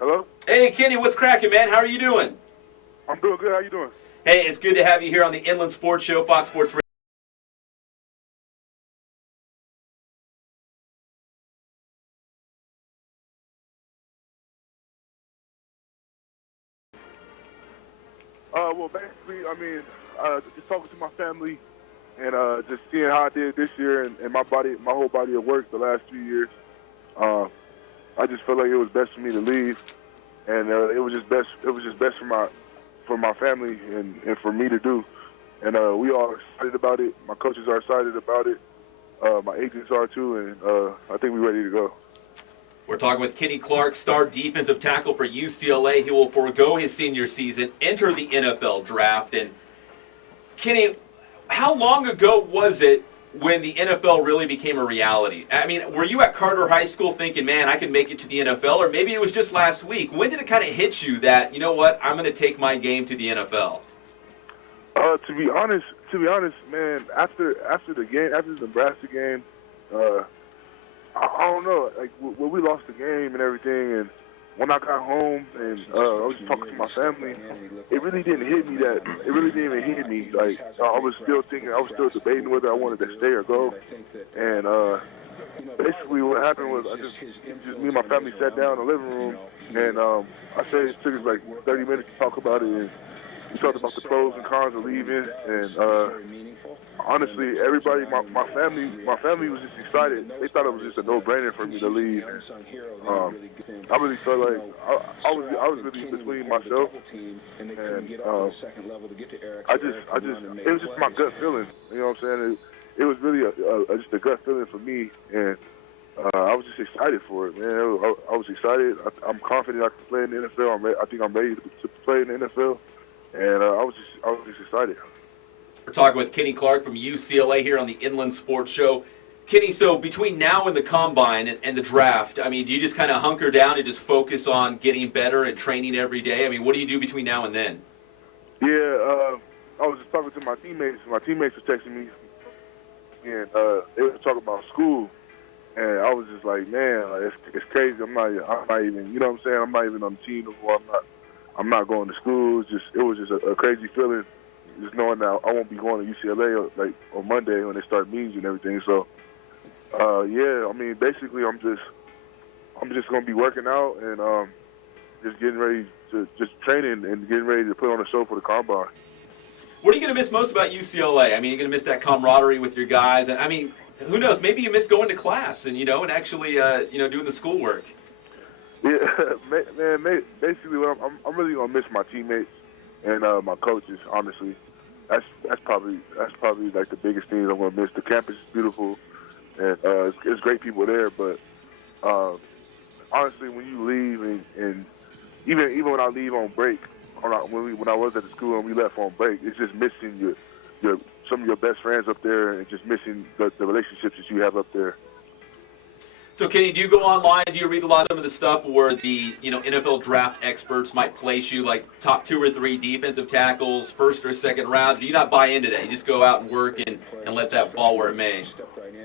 Hello? Hey, Kenny, what's cracking, man? How are you doing? I'm doing good. How you doing? Hey, it's good to have you here on the Inland Sports Show, Fox Sports Radio. Well, basically, just talking to my family and just seeing how I did this year and my whole body of work the last 2 years. Uh, I just felt like it was best for me to leave, and it was just best. It was just best for my family and for me to do. And we are excited about it. My coaches are excited about it. My agents are too, and I think we're ready to go. We're talking with Kenny Clark, star defensive tackle for UCLA. He will forego his senior season, enter the NFL draft. And Kenny, how long ago was it when the NFL really became a reality? I mean, were you at Carter High School thinking, man, I can make it to the NFL? Or maybe it was just last week. When did it kind of hit you that, you know what, I'm going to take my game to the NFL? To be honest, man, after the game, after the Nebraska game, I don't know. Like when we lost the game and everything, and when I got home and I was just talking to my family, it really didn't hit me that. It really didn't even hit me. Like I was still thinking, I was still debating whether I wanted to stay or go. And basically, what happened was just me and my family sat down in the living room, and I said it took us like 30 minutes to talk about it. And we talked about the pros and cons of leaving, and honestly, everybody, my family was just excited. They thought it was just a no-brainer for me to leave. I really felt like I was really between myself, and it was just my gut feeling. You know what I'm saying? It was really just a gut feeling for me, and I was just excited for it, man. I was excited. I'm confident I can play in the NFL. I think I'm ready to play in the NFL. And I was just excited. We're talking with Kenny Clark from UCLA here on the Inland Sports Show. Kenny, so between now and the combine and the draft, I mean, do you just kind of hunker down and just focus on getting better and training every day? I mean, what do you do between now and then? Yeah, I was just talking to my teammates. My teammates were texting me, and they were talking about school, and I was just like, man, like, it's crazy. I'm not even, you know what I'm saying? I'm not even on the team anymore. I'm not going to school. It was just a crazy feeling, just knowing that I won't be going to UCLA like on Monday when they start meetings and everything. So, yeah, I mean, basically, I'm just gonna be working out and just getting ready to just training and getting ready to put on a show for the combine. What are you going to miss most about UCLA? I mean, you're going to miss that camaraderie with your guys, and I mean, who knows? Maybe you miss going to class and and actually doing the schoolwork. Yeah, man. Basically, I'm really gonna miss my teammates and my coaches. Honestly, that's probably like the biggest thing I'm gonna miss. The campus is beautiful, and it's great people there. But honestly, when you leave and even when I leave on break, when I was at the school and we left on break, it's just missing your some of your best friends up there, and just missing the relationships that you have up there. So, Kenny, do you go online? Do you read a lot of some of the stuff where the NFL draft experts might place you like top 2 or 3 defensive tackles, first or second round? Do you not buy into that? You just go out and work and let that fall where it may?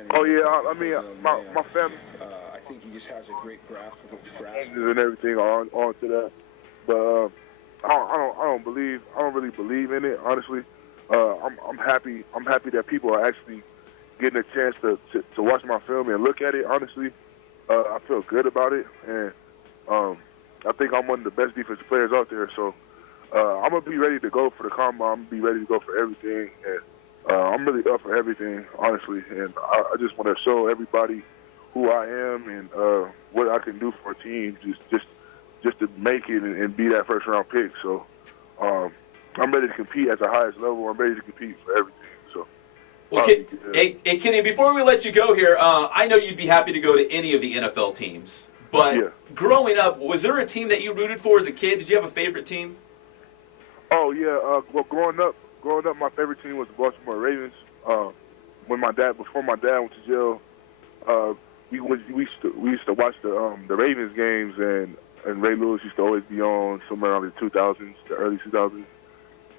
Oh yeah, I mean my family. I think he just has a great grasp and everything on to that, but I don't really believe in it, honestly. I'm happy that people are actually getting a chance to watch my film and look at it. Honestly, I feel good about it, and I think I'm one of the best defensive players out there. So I'm gonna be ready to go for the combine. I'm gonna be ready to go for everything, and I'm really up for everything, honestly. And I just want to show everybody who I am and what I can do for a team, just to make it and be that first round pick. So I'm ready to compete at the highest level. I'm ready to compete for everything. So. Well, hey, Kenny, before we let you go here, I know you'd be happy to go to any of the NFL teams. But yeah. Growing up, was there a team that you rooted for as a kid? Did you have a favorite team? Oh yeah. Well, growing up, my favorite team was the Baltimore Ravens. Before my dad went to jail, we used to watch the Ravens games, and Ray Lewis used to always be on somewhere around the 2000s, the early 2000s,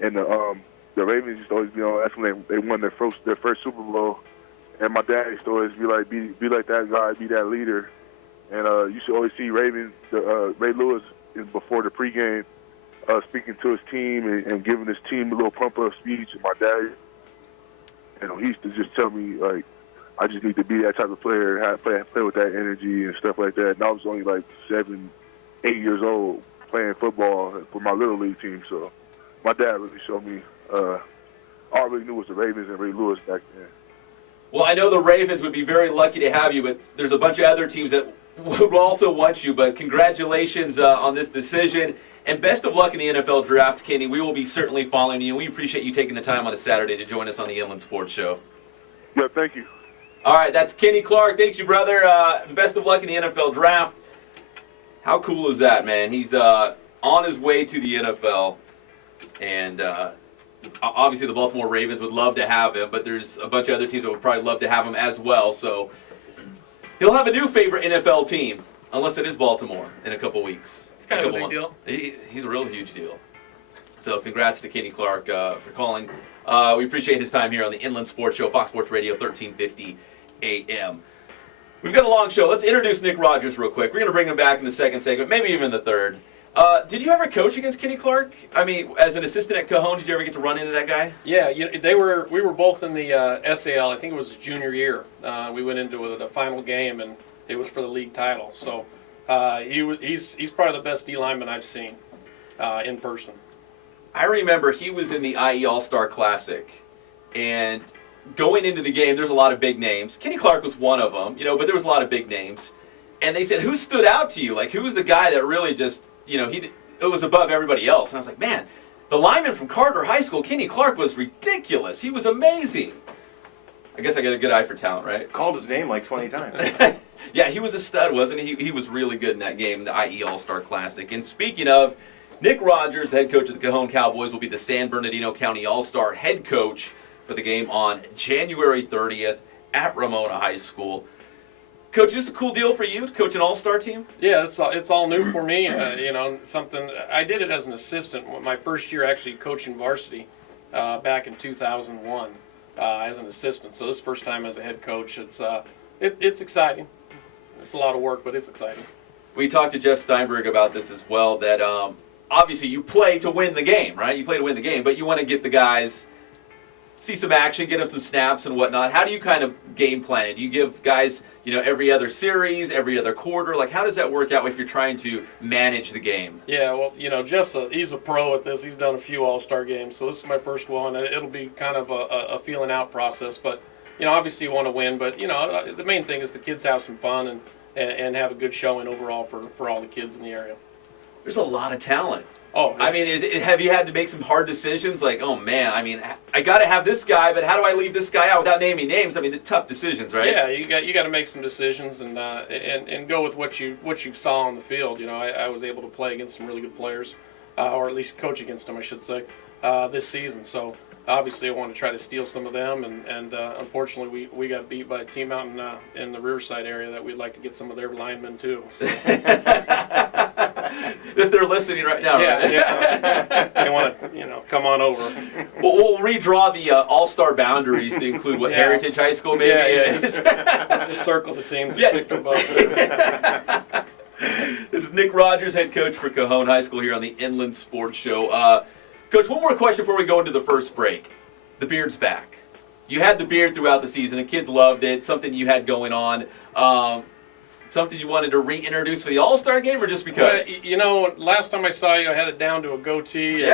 and the Ravens used to always be on. That's when they won their first Super Bowl. And my dad used to always be like that guy, be that leader. And you should always see Ray Lewis before the pregame, speaking to his team and giving his team a little pump-up speech. And my dad, he used to just tell me, like, I just need to be that type of player and play with that energy and stuff like that. And I was only like 7, 8 years old playing football for my little league team. So my dad really showed me. All I really knew was the Ravens and Ray Lewis back then. Well, I know the Ravens would be very lucky to have you, but there's a bunch of other teams that would also want you. But congratulations on this decision, and best of luck in the NFL draft, Kenny. We will be certainly following you, and we appreciate you taking the time on a Saturday to join us on the Inland Sports Show. Yeah, thank you. All right, that's Kenny Clark. Thanks you, brother. Best of luck in the NFL draft. How cool is that, man? He's on his way to the NFL, and obviously the Baltimore Ravens would love to have him, but there's a bunch of other teams that would probably love to have him as well. So he'll have a new favorite NFL team, unless it is Baltimore in a couple weeks. It's kind of a big deal. He's a real huge deal. So congrats to Kenny Clark for calling. We appreciate his time here on the Inland Sports Show, Fox Sports Radio, 1350 AM. We've got a long show. Let's introduce Nick Rogers real quick. We're going to bring him back in the second segment, maybe even the third. Did you ever coach against Kenny Clark? I mean, as an assistant at Cajon, did you ever get to run into that guy? Yeah, we were both in the SAL. I think it was his junior year. We went into the final game, and it was for the league title. So he's probably the best D lineman I've seen in person. I remember he was in the IE All-Star Classic, and going into the game, there's a lot of big names. Kenny Clark was one of them, but there was a lot of big names. And they said, who stood out to you? Like, who was the guy that really just, it was above everybody else? And I was like, man, the lineman from Carter High School, Kenny Clark, was ridiculous. He was amazing. I guess I got a good eye for talent, right? Called his name like 20 times. Yeah, he was a stud, wasn't he? He was really good in that game, the IE All-Star Classic. And speaking of, Nick Rogers, the head coach of the Cajon Cowboys, will be the San Bernardino County All-Star head coach for the game on January 30th at Ramona High School. Coach, is this a cool deal for you to coach an all-star team? Yeah, it's all new for me. Something I did it as an assistant. My first year actually coaching varsity back in 2001 as an assistant. So this is the first time as a head coach. It's exciting. It's a lot of work, but it's exciting. We talked to Jeff Steinberg about this as well, that obviously you play to win the game, right? You play to win the game, but you want to get the guys, see some action, get them some snaps and whatnot. How do you kind of game plan it? Do you give guys, every other series, every other quarter? Like, how does that work out if you're trying to manage the game? Yeah, well, Jeff's he's a pro at this. He's done a few all-star games, so this is my first one. It'll be kind of a feeling out process, but, obviously you want to win, but, the main thing is the kids have some fun and have a good showing overall for all the kids in the area. There's a lot of talent. Oh, yeah. I mean, have you had to make some hard decisions? Like, oh man, I mean, I got to have this guy, but how do I leave this guy out without naming names? I mean, the tough decisions, right? Yeah, you got to make some decisions and go with what you saw on the field. I was able to play against some really good players, or at least coach against them, I should say, this season. So obviously, I want to try to steal some of them, and unfortunately, we got beat by a team out in the Riverside area that we'd like to get some of their linemen too. So. If they're listening right now, yeah, right? Yeah. They want to, come on over. Well, we'll redraw the all-star boundaries to include what Heritage High School maybe. Yeah. Just circle the teams and pick them both. This is Nick Rogers, head coach for Cajon High School here on the Inland Sports Show. Coach, one more question before we go into the first break. The beard's back. You had the beard throughout the season. The kids loved it. Something you had going on. Something you wanted to reintroduce for the All-Star game, or just because? Well, last time I saw you, I had it down to a goatee.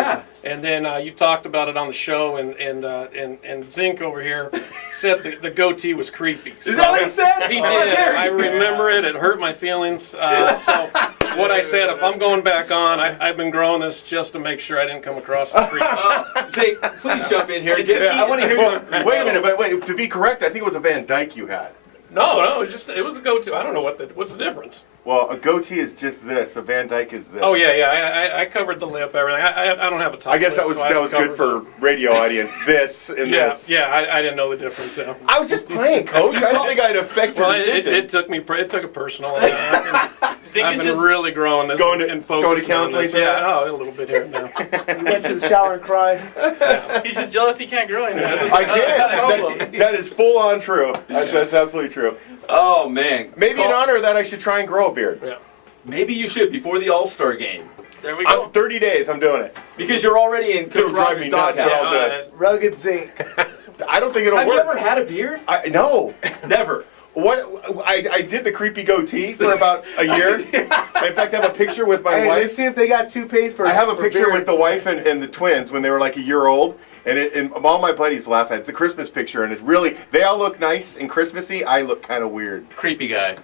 And then you talked about it on the show, and Zink over here said the goatee was creepy. Is that what he said? He did. I remember it. It hurt my feelings. So what I said, if I'm going back on, I've been growing this just to make sure I didn't come across as creepy. Zink, please jump in here. I want to hear your... Wait a minute, but wait, to be correct, I think it was a Van Dyke you had. No, it was a go-to. I don't know what's the difference. Well, a goatee is just this. A Van Dyke is this. Oh yeah. I covered the lip, everything. I don't have a top. I guess lip, that was good for radio audience. This and this. Yeah. I didn't know the difference. Yeah. I was just playing, Coach. I don't think I'd affect your decision. It took it personal. I've been really growing this and focusing going to counseling. Yeah, a little bit here and now. He went to the shower and cried. He's just jealous he can't grow anything. I can't. That is full on true. That's absolutely true. Oh man. Maybe in honor of that, I should try and grow a beard. Yeah. Maybe you should before the All-Star game. There we go. 30 days, I'm doing it. Because you're already in Coach It'll drive Rogers' me nuts, but I'll doghouse. do it. Rugged zinc. I don't think it'll Have work. you ever had a beard? No. Never. I did the creepy goatee for about a year. In fact, I have a picture with my Hey, let's wife. see if they got toothpaste for. I have a for picture with beards. the wife and the twins when they were like a year old. And all my buddies laugh at it. It's a Christmas picture, and it's really, they all look nice and Christmassy. I look kind of weird. Creepy guy.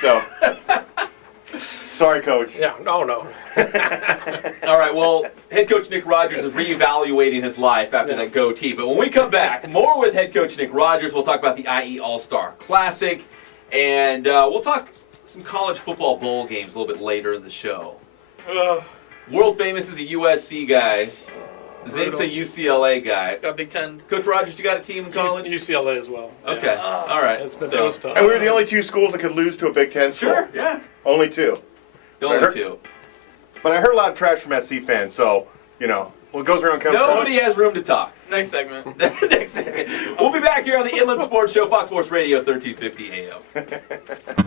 So, sorry, Coach. Yeah, no. All right, well, head coach Nick Rogers is reevaluating his life after that goatee. But when we come back, more with head coach Nick Rogers. We'll talk about the IE All-Star Classic, and we'll talk some college football bowl games a little bit later in the show. World famous is a USC guy. Zink's a UCLA guy. Got Big Ten. Coach Rogers, you got a team in college? UCLA as well. Okay, Yeah. all right. It was tough. And we were the only two schools that could lose to a Big Ten school. Sure, yeah. Only two. The only two. But I heard a lot of trash from SC fans, so, what goes around comes around. Nobody has room to talk. Next segment. Next second. We'll be back here on the Inland Sports Show, Fox Sports Radio, 1350 AM.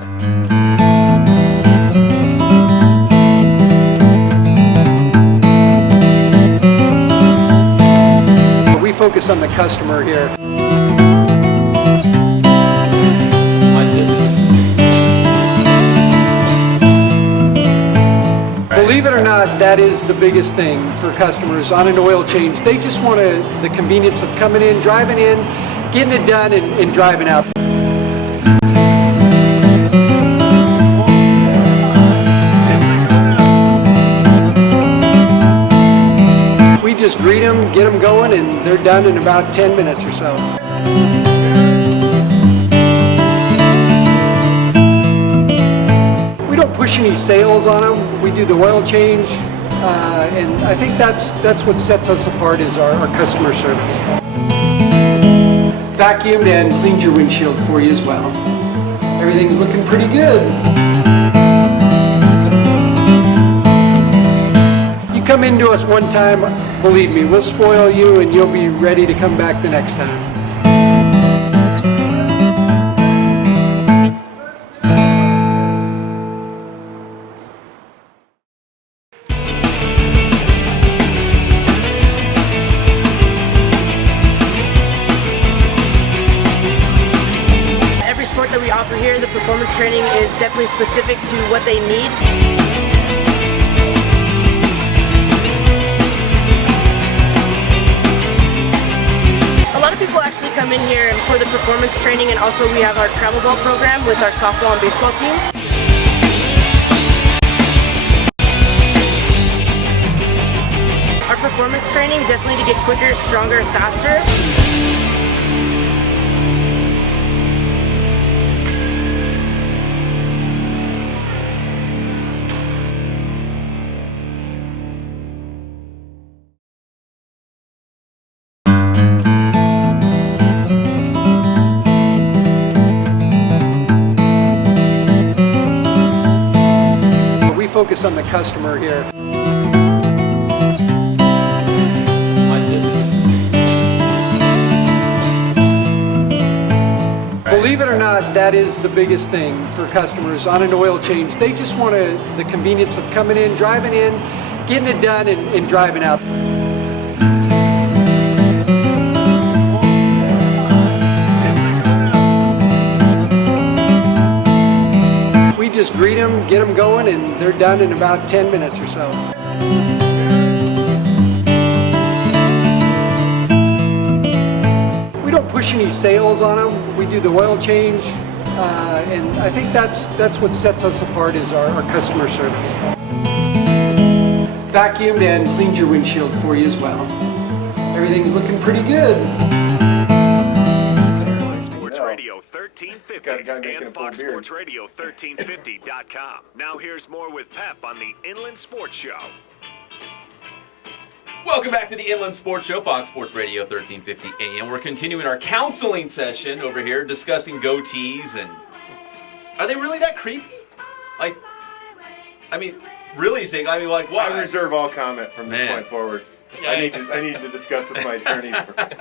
We focus on the customer here. Believe it or not, that is the biggest thing for customers on an oil change. They just want the convenience of coming in, driving in, getting it done, and driving out. We just greet them, get them going, and they're done in about 10 minutes or so. We don't push any sales on them. We do the oil change, and I think that's what sets us apart is our customer service. Vacuumed and cleaned your windshield for you as well. Everything's looking pretty good. You come into us one time, believe me, we'll spoil you and you'll be ready to come back the next time. Every sport that we offer here, the performance training is definitely specific to what they need. A lot of people actually come in here for the performance training, and also we have our travel ball program with our softball and baseball teams. Our performance training definitely to get quicker, stronger, faster. We focus on the customer here. Believe it or not, that is the biggest thing for customers on an oil change. They just want the convenience of coming in, driving in, getting it done, and driving out. We just greet them, get them going, and they're done in about 10 minutes or so. We don't push any sales on them. We do the oil change, and I think that's what sets us apart is our customer service. Vacuumed and cleaned your windshield for you as well. Everything's looking pretty good. Sports Radio 1350 Gotta make it a and full Fox beard. Sports Radio 1350.com. Now here's more with Pep on the Inland Sports Show. Welcome back to the Inland Sports Show, Fox Sports Radio 1350 AM. We're continuing our counseling session over here, discussing goatees, and are they really that creepy? Really, Zink? Why? I reserve all comment from this Man. point forward. Yeah, I need to discuss with my attorney first.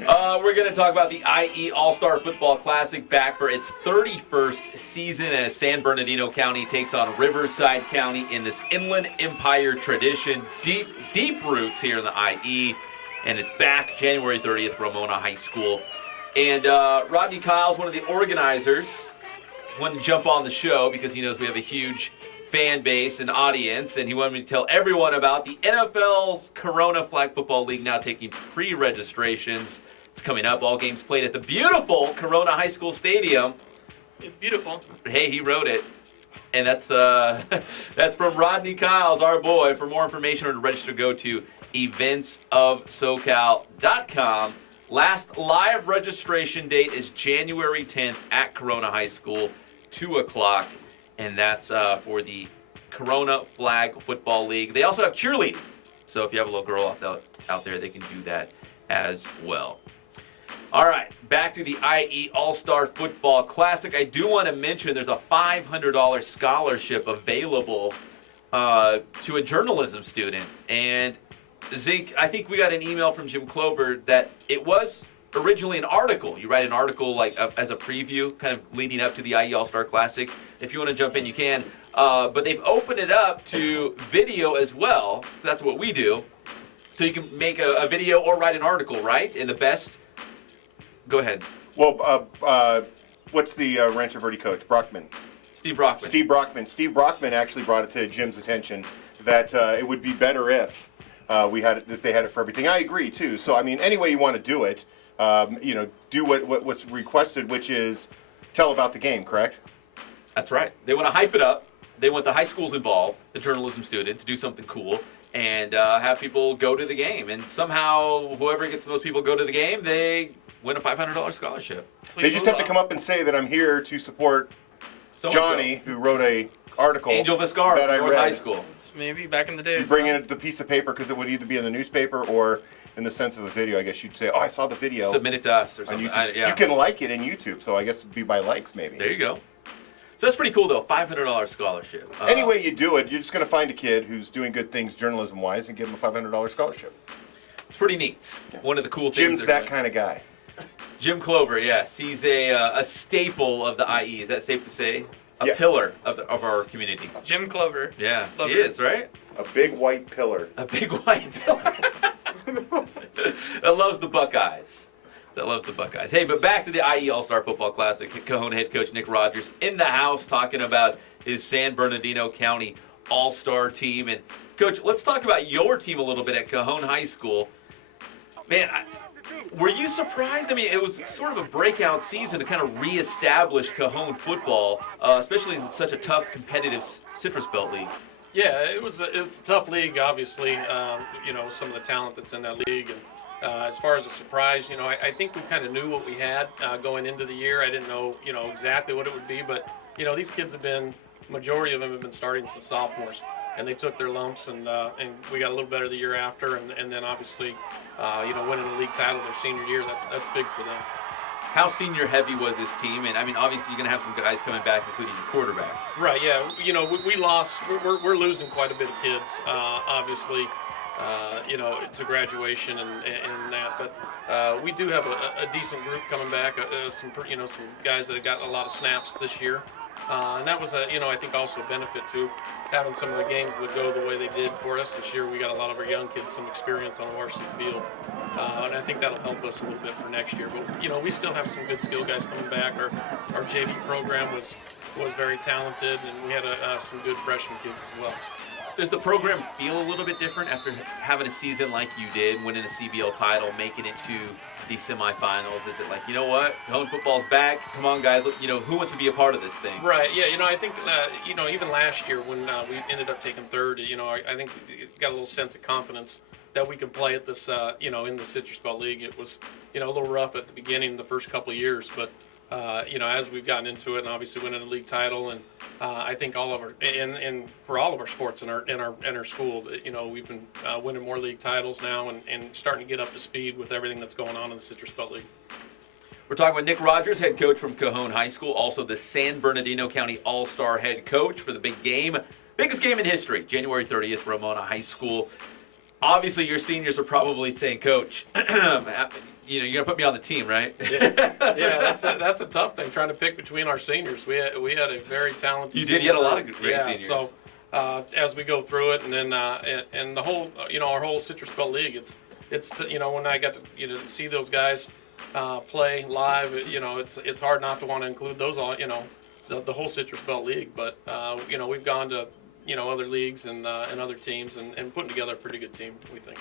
We're going to talk about the IE All-Star Football Classic back for its 31st season as San Bernardino County takes on Riverside County in this Inland Empire tradition. Deep roots here in the IE, and it's back January 30th, Ramona High School. And Rodney Kyle's one of the organizers. Wanted to jump on the show because he knows we have a huge fan base and audience, and he wanted me to tell everyone about the NFL's Corona Flag Football League now taking pre-registrations. It's coming up. All games played at the beautiful Corona High School Stadium. It's beautiful. Hey, he wrote it. And that's from Rodney Kyles, our boy. For more information or to register, go to eventsofsocal.com. Last live registration date is January 10th at Corona High School, 2 o'clock. And that's for the Corona Flag Football League. They also have cheerleading. So if you have a little girl out there, they can do that as well. All right, back to the IE All-Star Football Classic. I do want to mention there's a $500 scholarship available to a journalism student. And Zeke, I think we got an email from Jim Clover that it was originally an article. You write an article like as a preview, kind of leading up to the IE All-Star Classic. If you want to jump in, you can. But they've opened it up to video as well. That's what we do. So you can make a video or write an article, right? In the best. Go ahead. Well, what's the Rancho Verde coach? Brockman. Steve Brockman. Steve Brockman actually brought it to Jim's attention that it would be better if they had it for everything. I agree too. So I mean, any way you want to do it, do what's requested, which is tell about the game. Correct? That's right. They want to hype it up. They want the high schools involved, the journalism students, do something cool, and have people go to the game. And somehow, whoever gets the most people go to the game, they win a $500 scholarship. They just have to come up and say that I'm here to support Johnny, who wrote a article. Angel Viscar that I North read. High School. Maybe back in the day. You bring in the piece of paper because it would either be in the newspaper or in the sense of a video. I guess you'd say, "Oh, I saw the video." Submit it to us or something. You can like it in YouTube, so I guess it'd be by likes maybe. There you go. So that's pretty cool, though. $500 scholarship. Any way you do it, you're just going to find a kid who's doing good things journalism-wise and give him a $500 scholarship. It's pretty neat. One of the cool things. Jim's that kind of guy. Jim Clover, yes. He's a staple of the IE. Is that safe to say? A pillar of our community. Jim Clover. Yeah, Love he it. is, right? A big white pillar. A big white pillar. That loves the Buckeyes. Hey, but back to the IE All-Star Football Classic. Cajon head coach Nick Rogers in the house talking about his San Bernardino County All-Star team. And, Coach, let's talk about your team a little bit at Cajon High School. Man, were you surprised? I mean, it was sort of a breakout season to kind of reestablish Cajon football, especially in such a tough, competitive Citrus Belt league. Yeah, it's a tough league, obviously. Some of the talent that's in that league. And as far as a surprise, I think we kind of knew what we had going into the year. I didn't know, exactly what it would be. But, these kids majority of them have been starting since sophomores. And they took their lumps, and we got a little better the year after. And then, obviously, winning the league title their senior year, that's big for them. How senior heavy was this team? And I mean, obviously, you're going to have some guys coming back, including your quarterback. Right. Yeah. We lost. We're losing quite a bit of kids. Obviously, to graduation and that. But we do have a decent group coming back. Some guys that have gotten a lot of snaps this year. And that was I think also a benefit to having some of the games that go the way they did for us this year. We got a lot of our young kids some experience on the varsity field, and I think that'll help us a little bit for next year. But we still have some good skill guys coming back. Our JV program was very talented, and we had some good freshman kids as well. Does the program feel a little bit different after having a season like you did, winning a CBL title, making it to the semifinals? Is it like, you know what, Cajon football's back? Come on, guys. Who wants to be a part of this thing? Right. Yeah. I think even last year when we ended up taking third, I think we got a little sense of confidence that we can play at this, in the Citrus Belt League. It was, a little rough at the beginning, the first couple of years, but as we've gotten into it, and obviously winning a league title, and I think all of our and for all of our sports in our school, we've been winning more league titles now, and starting to get up to speed with everything that's going on in the Citrus Belt League. We're talking with Nick Rogers, head coach from Cajon High School, also the San Bernardino County All-Star head coach for the big game, biggest game in history, January 30th, Ramona High School. Obviously, your seniors are probably saying, Coach, you're gonna put me on the team, right? Yeah, that's a tough thing, trying to pick between our seniors. We had a very talented. You did. You had a lot of great seniors. So as we go through it, and then and the whole, our whole Citrus Belt League, when I got to see those guys play live, it's hard not to want to include those all, the whole Citrus Belt League. But we've gone to other leagues and other teams and putting together a pretty good team, we think.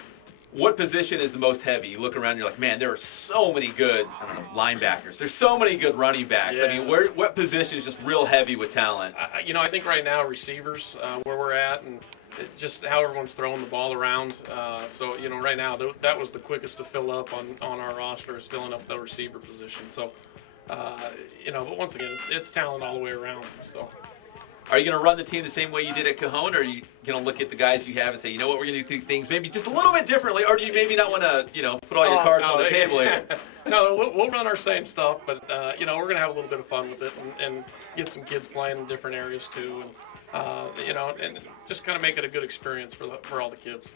What position is the most heavy? You look around, you're like, man, there are so many good linebackers. There's so many good running backs. Yeah. I mean, what position is just real heavy with talent? I think right now receivers, where we're at, and just how everyone's throwing the ball around. So right now that was the quickest to fill up on our roster, is filling up the receiver position. So but once again, it's talent all the way around. So. Are you going to run the team the same way you did at Cajon, or are you going to look at the guys you have and say, you know what, we're going to do things maybe just a little bit differently, or do you maybe not want to, put all your cards on the table here? No, we'll run our same stuff, but we're going to have a little bit of fun with it and get some kids playing in different areas too, and just kind of make it a good experience for all the kids.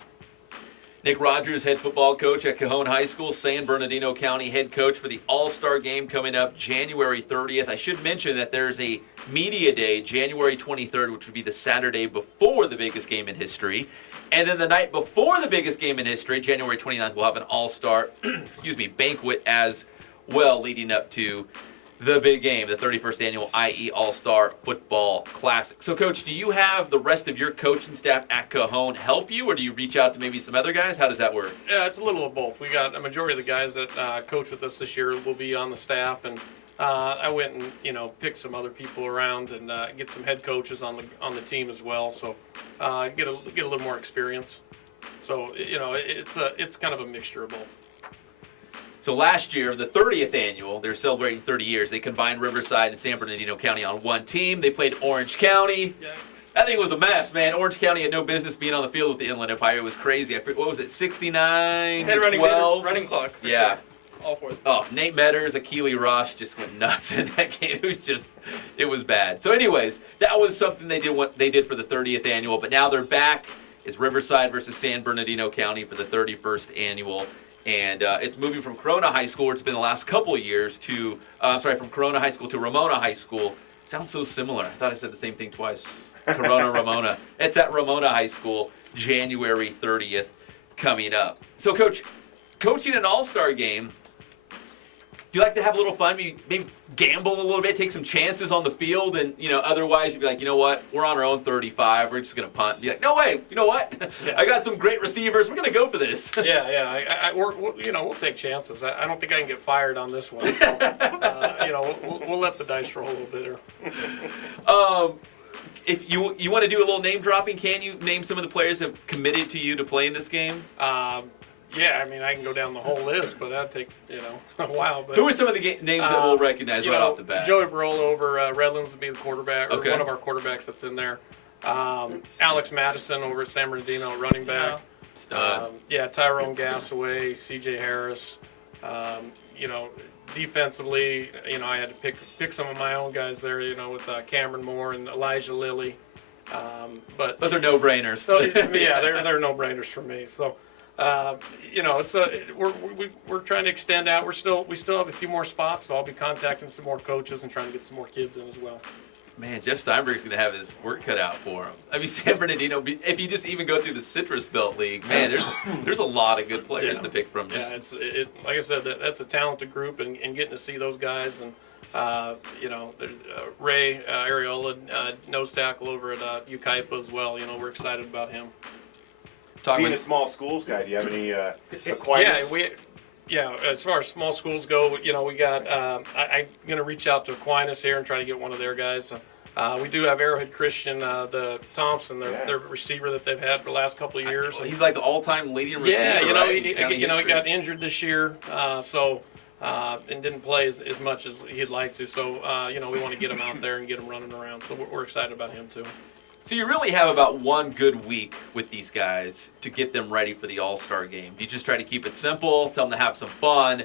Nick Rogers, head football coach at Cajon High School, San Bernardino County head coach for the All-Star Game coming up January 30th. I should mention that there's a media day, January 23rd, which would be the Saturday before the biggest game in history. And then the night before the biggest game in history, January 29th, we'll have an All-Star banquet as well, leading up to the big game, the 31st annual IE All-Star Football Classic. So, Coach, do you have the rest of your coaching staff at Cajon help you, or do you reach out to maybe some other guys? How does that work? Yeah, it's a little of both. We got a majority of the guys that coach with us this year will be on the staff, and I went and picked some other people around and get some head coaches on the team as well. So get a little more experience. So it's kind of a mixture of both. So last year, the 30th annual, they're celebrating 30 years. They combined Riverside and San Bernardino County on one team. They played Orange County. Yikes. That thing was a mess, man. Orange County had no business being on the field with the Inland Empire. It was crazy. What was it, 69 Had to 12? running clock. Yeah. Sure. All for it. Oh, Nate Metters, Akili Ross just went nuts in that game. It was bad. So anyways, that was something they did for the 30th annual, but now they're back. It's Riverside versus San Bernardino County for the 31st annual. And it's moving from Corona High School, where it's been the last couple of years, to, from Corona High School to Ramona High School. It sounds so similar. I thought I said the same thing twice. Corona, Ramona. It's at Ramona High School, January 30th, coming up. So, Coach, coaching an all-star game, do you like to have a little fun, maybe gamble a little bit, take some chances on the field, and, otherwise you'd be like, you know what, we're on our own 35, we're just going to punt. And be like, no way, you know what, Yeah. I got some great receivers, we're going to go for this. Yeah. We'll take chances. I don't think I can get fired on this one. So, we'll let the dice roll a little bit here. If you want to do a little name dropping, can you name some of the players that have committed to you to play in this game? Yeah, I mean, I can go down the whole list, but that'd take, a while. But, Who are some of the names that we'll recognize right off the bat? Joey Barola over Redlands would be the quarterback, or Okay. one of our quarterbacks that's in there. Alex Madison over at San Bernardino, running back. Stud. Tyrone Gassaway, C.J. Harris. Defensively, I had to pick some of my own guys there, with Cameron Moore and Elijah Lilly. But Those are no-brainers. so, yeah, they're no-brainers for me. So. We're trying to extend out. We still have a few more spots, so I'll be contacting some more coaches and trying to get some more kids in as well. Man, Jeff Steinberg's going to have his work cut out for him. I mean, San Bernardino, if you just even go through the Citrus Belt League, man, there's a lot of good players to pick from. Yeah, like I said, that's a talented group, and getting to see those guys, and there's Ray Areola, nose tackle over at Ukaipa as well. We're excited about him. Being a small schools guy, do you have any Aquinas? As far as small schools go, we got. I'm going to reach out to Aquinas here and try to get one of their guys. We do have Arrowhead Christian, the Thompson, their receiver that they've had for the last couple of years. He's like the all-time leading receiver. Yeah, right? he got injured this year, and didn't play as much as he'd like to. So, we want to get him out there and get him running around. So we're excited about him too. So you really have about one good week with these guys to get them ready for the All-Star game. You just try to keep it simple, tell them to have some fun,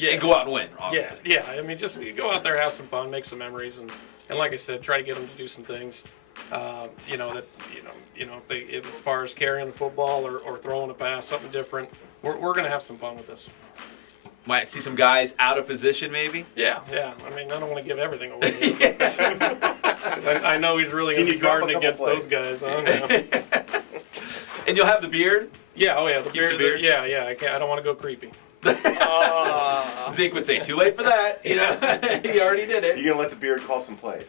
and go out and win, obviously. Yeah. I mean, just go out there, have some fun, make some memories, and like I said, try to get them to do some things. If as far as carrying the football or throwing a pass, something different, we're going to have some fun with this. Might see some guys out of position, maybe. Yeah. I mean, I don't want to give everything away. 'Cause I know he's really going to be guarding against those guys. Huh? Yeah. And you'll have the beard. Yeah. Oh yeah. The Keep beard. the beard? Yeah. I don't want to go creepy. Zeke would say, "Too late for that." You know, he already did it. You gonna let the beard call some plays?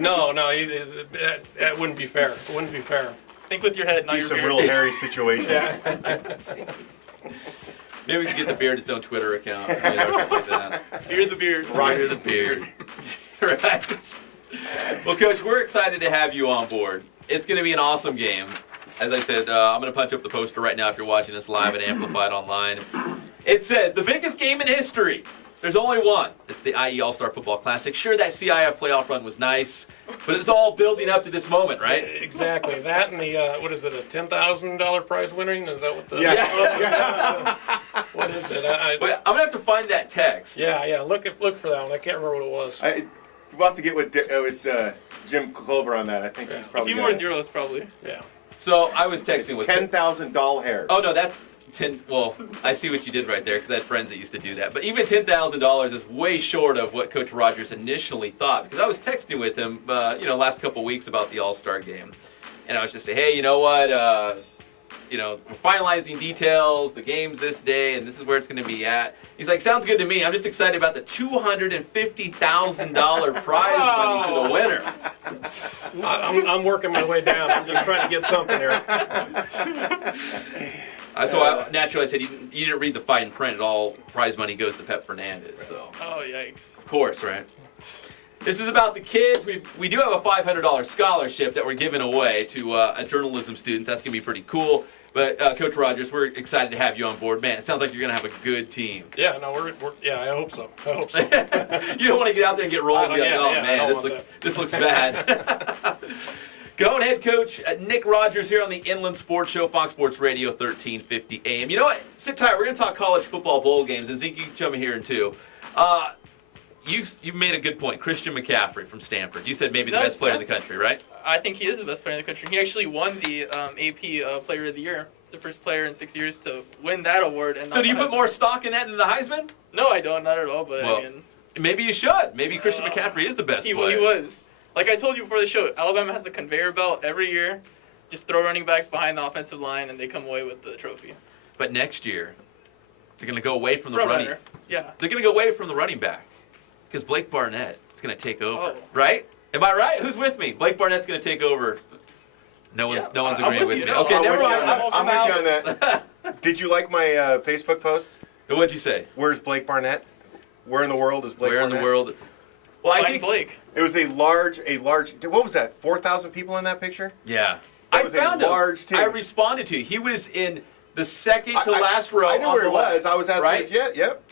No. That wouldn't be fair. It wouldn't be fair. Think with your head, not Do your some beard. real hairy situations. Maybe we can get the beard its own Twitter account, or something like that. Fear the beard. Fear the beard. Right. Well, Coach, we're excited to have you on board. It's going to be an awesome game. As I said, I'm going to punch up the poster right now if you're watching us live and amplified online. It says, the biggest game in history. There's only one. It's the IE All-Star Football Classic. Sure, that CIF playoff run was nice, but it's all building up to this moment, right? Exactly. That and the, what is it, a $10,000 prize winning? Is that what the... Yeah. What is it? Wait, I'm going to have to find that text. Yeah. Look for that one. I can't remember what it was. We'll have to get with Jim Clover on that. I think he's A probably few more zeros, probably. Yeah. So I was texting with... $10,000 hairs. Oh, no, that's... Well, I see what you did right there because I had friends that used to do that. But even $10,000 is way short of what Coach Rogers initially thought. Because I was texting with him, last couple weeks about the All-Star game, and I was just saying, hey, you know what? We're finalizing details. The game's this day, and this is where it's going to be at. He's like, sounds good to me. I'm just excited about the $250,000 prize money to the winner. I'm working my way down. I'm just trying to get something here. Naturally, I said, you didn't read the fine print at all. Prize money goes to Pep Fernandez. So. Oh, yikes. Of course, right? This is about the kids. We do have a $500 scholarship that we're giving away to journalism students. That's going to be pretty cool. But, Coach Rogers, we're excited to have you on board. Man, it sounds like you're going to have a good team. Yeah, no, I hope so. You don't want to get out there and get rolled and be like, man, this looks bad. Cajon head coach Nick Rogers here on the Inland Sports Show, Fox Sports Radio, 1350 AM. You know what? Sit tight. We're going to talk college football bowl games. And Zeke, you can jump in here in too. You made a good point. Christian McCaffrey from Stanford. You said maybe the best player in the country, right? I think he is the best player in the country. He actually won the AP Player of the Year. He's the first player in 6 years to win that award. And so do you put more stock in that than the Heisman? No, I don't. Not at all. But well, maybe you should. Maybe Christian McCaffrey is the best player. He was. Like I told you before the show, Alabama has a conveyor belt every year. Just throw running backs behind the offensive line, and they come away with the trophy. But next year, they're going to go away from the running. Yeah. They're going to go away from the running back because Blake Barnett is going to take over. Right? Am I right? Who's with me? Blake Barnett's going to take over. No one's agreeing with me. Okay, never mind. I'm with you on that. Did you like my Facebook post? What'd you say? Where's Blake Barnett? Where in the world is Blake Barnett? Where in the world? Well, I think Blake. It was a large. What was that? 4,000 people in that picture? Yeah. I found a large team. I responded to you. He was in the second to last row. I knew where he was. I was asking. Right? Yep.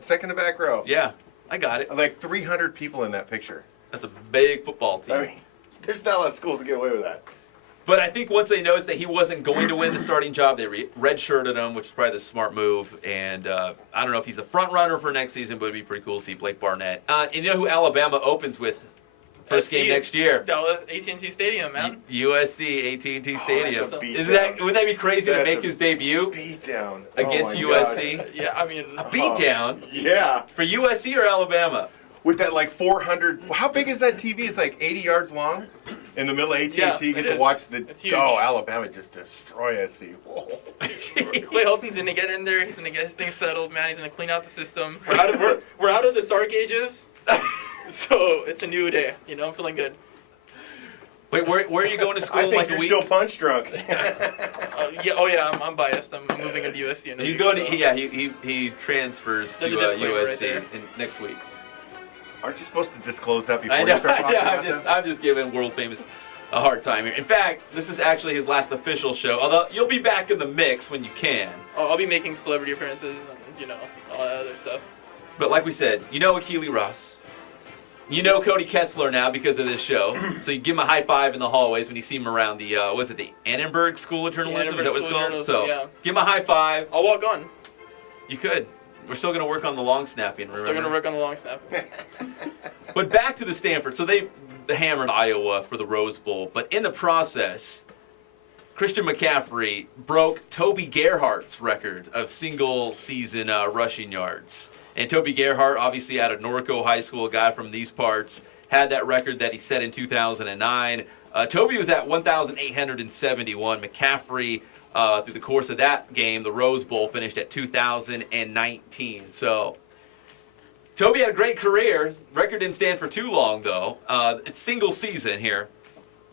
Second to back row. Yeah, I got it. Like 300 people in that picture. That's a big football team. I mean, there's not a lot of schools that get away with that. But I think once they noticed that he wasn't going to win the starting job, they redshirted him, which is probably the smart move. And I don't know if he's the front runner for next season, but it'd be pretty cool to see Blake Barnett. And you know who Alabama opens with first game next year? AT&T Stadium, man. USC AT&T Stadium. Wouldn't that be crazy to make his debut? Beatdown Against USC? God. Yeah, I mean. A beatdown? Yeah. For USC or Alabama? With that 400, how big is that TV? It's 80 yards long. In the middle of AT&T, you get to watch Alabama just destroy SC. Clay Helton's going to get in there. He's going to get his thing settled, man. He's going to clean out the system. We're out of the Sark ages, so it's a new day. I'm feeling good. Wait, where are you going to school I think in a week? you're still punch drunk. I'm biased. I'm moving into USC. He's going to, he transfers to USC next week. Aren't you supposed to disclose that before you start talking about them? I'm just giving world famous a hard time here. In fact, this is actually his last official show. Although you'll be back in the mix when you can. I'll be making celebrity appearances and all that other stuff. But like we said, Akili Ross. You know Cody Kessler now because of this show. So you give him a high five in the hallways when you see him around the the Annenberg School of Journalism? Is that what it's called? So give him a high five. I'll walk on. You could. We're still going to work on the long snapping, remember? Still going to work on the long snapping. But back to the Stanford. So they hammered Iowa for the Rose Bowl. But in the process, Christian McCaffrey broke Toby Gerhart's record of single-season rushing yards. And Toby Gerhart, obviously out of Norco High School, a guy from these parts, had that record that he set in 2009. Toby was at 1,871. McCaffrey, through the course of that game, the Rose Bowl, finished at 2,019. So Toby had a great career. Record didn't stand for too long, though. It's single season here.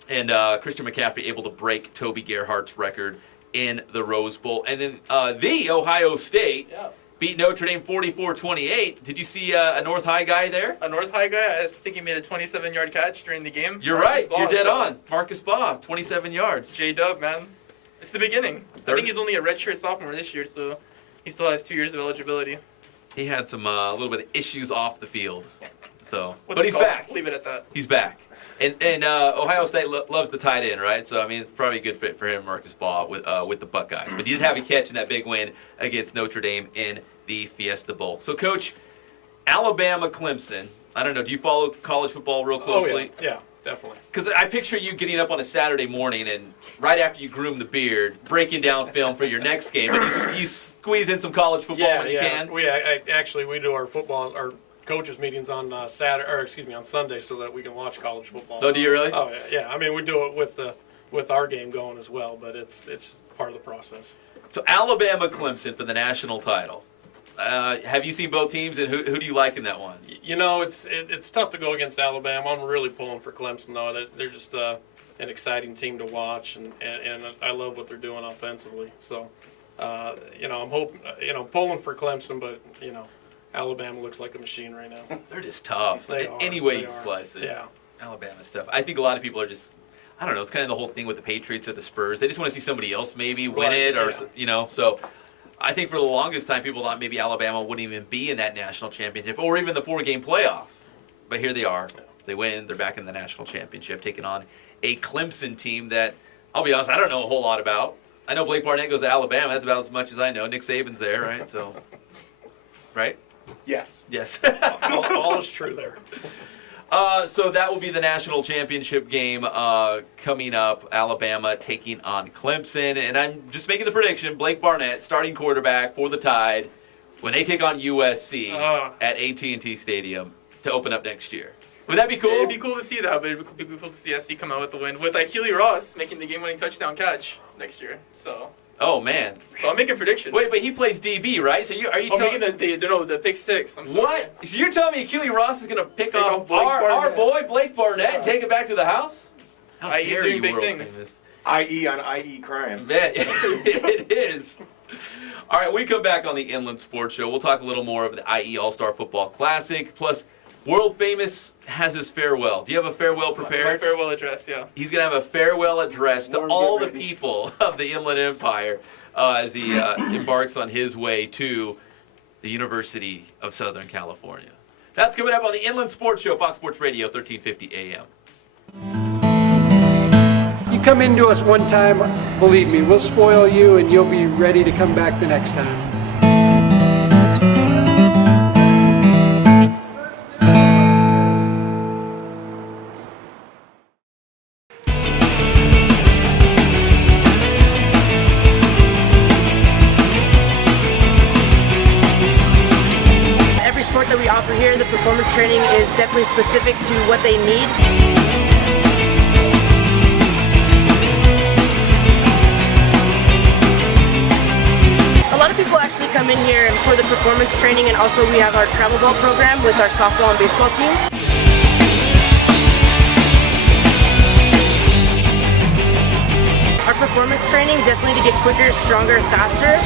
And Christian McCaffrey able to break Toby Gerhart's record in the Rose Bowl. And then the Ohio State beat Notre Dame 44-28. Did you see a North High guy there? A North High guy? I think he made a 27-yard catch during the game. You're right. You're dead on. Marcus Baugh, 27 yards. J-Dub, man. It's the beginning. I think he's only a redshirt sophomore this year, so he still has 2 years of eligibility. He had some a little bit of issues off the field. So, but he's back. Leave it at that. He's back. And Ohio State loves the tight end, right? So, I mean, it's probably a good fit for him, Marcus Baugh, with the Buckeyes. But he did have a catch in that big win against Notre Dame in the Fiesta Bowl. So, Coach, Alabama-Clemson, I don't know, do you follow college football real closely? Oh, yeah, definitely. Because I picture you getting up on a Saturday morning and right after you groom the beard, breaking down film for your next game, and you squeeze in some college football when you can. We do our football, our coaches meetings on on Sunday, so that we can watch college football. Oh, do you really? Oh yeah. I mean, we do it with our game going as well, but it's part of the process. So Alabama-Clemson for the national title. Have you seen both teams, and who do you like in that one? You know, it's tough to go against Alabama. I'm really pulling for Clemson, though. They're just an exciting team to watch, and I love what they're doing offensively. So, I'm hoping, pulling for Clemson, but Alabama looks like a machine right now. They're just tough. Any way you slice it. Yeah. Alabama's tough. I think a lot of people are just, I don't know, it's kind of the whole thing with the Patriots or the Spurs. They just want to see somebody else maybe win it or, so I think for the longest time people thought maybe Alabama wouldn't even be in that national championship or even the 4-game playoff. But here they are. They win. They're back in the national championship taking on a Clemson team that, I'll be honest, I don't know a whole lot about. I know Blake Barnett goes to Alabama. That's about as much as I know. Nick Saban's there, right? So, right? Yes. Yes. all is true there. So that will be the national championship game coming up. Alabama taking on Clemson. And I'm just making the prediction, Blake Barnett, starting quarterback for the Tide, when they take on USC at AT&T Stadium to open up next year. Would that be cool? It'd be cool to see that, but it'd be cool to see SC come out with the win with Keely Ross making the game-winning touchdown catch next year. So. Oh man! So I'm making predictions. Wait, but he plays DB, right? So are you telling me the pick six? I'm sorry. What? So you're telling me Keely Ross is going to pick off our boy Blake Barnett and take it back to the house? How he's dare doing you, big world things. famous? IE on IE crime. Man, it is. All right, we come back on the Inland Sports Show. We'll talk a little more of the IE All-Star Football Classic. Plus, world famous has his farewell. Do you have a farewell prepared? My farewell address, yeah. He's going to have a farewell address to all the people of the Inland Empire as he embarks on his way to the University of Southern California. That's coming up on the Inland Sports Show, Fox Sports Radio, 1350 AM. You come into us one time, believe me, we'll spoil you and you'll be ready to come back the next time. That we offer here, the performance training is definitely specific to what they need. A lot of people actually come in here for the performance training, and also we have our travel ball program with our softball and baseball teams. Our performance training definitely to get quicker, stronger, faster.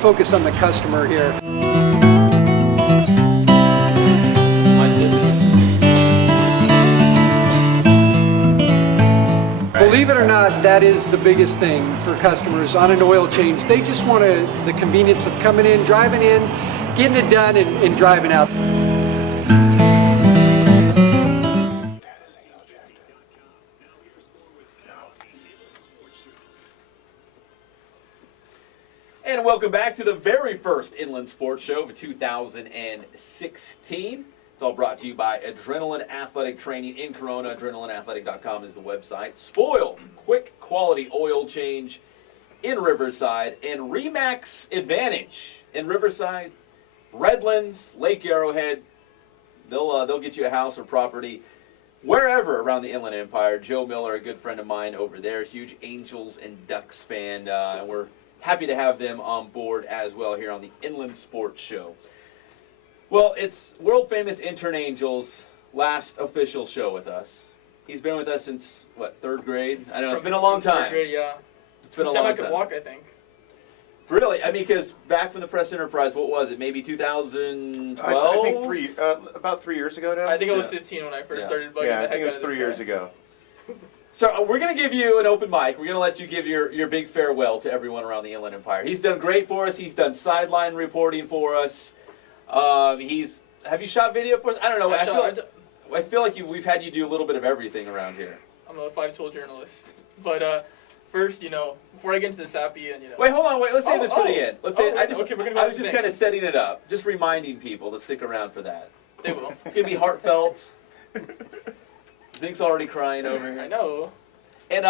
Focus on the customer here. Believe it or not, that is the biggest thing for customers on an oil change. They just want the convenience of coming in, driving in, getting it done, and driving out. And welcome back to the very first Inland Sports Show of 2016. It's all brought to you by Adrenaline Athletic Training in Corona. AdrenalineAthletic.com is the website. Spoil, quick quality oil change in Riverside. And Remax Advantage in Riverside, Redlands, Lake Arrowhead. They'll get you a house or property wherever around the Inland Empire. Joe Miller, a good friend of mine over there, huge Angels and Ducks fan. And we're happy to have them on board as well here on the Inland Sports Show. Well, it's world-famous intern Angel's last official show with us. He's been with us since, what, 3rd grade? I know, it's been a long time. 3rd grade, yeah. It's been a long time. I could walk, I think. Really? I mean, because back from the Press Enterprise, what was it? Maybe 2012? I think about 3 years ago now. I think I was 15 when I first started bugging the heck out of this guy. I think it was 3 years ago. So we're going to give you an open mic. We're going to let you give your big farewell to everyone around the Inland Empire. He's done great for us. He's done sideline reporting for us. Have you shot video for us? I don't know. I feel like we've had you do a little bit of everything around here. I'm a 5-tool journalist. But first, before I get into the Sappy and Wait, hold on. Wait, let's say this for the end. Let's say okay, we're gonna go I was just kind of setting it up, just reminding people to stick around for that. They will. It's gonna be heartfelt. Zink's already crying over here. I know. And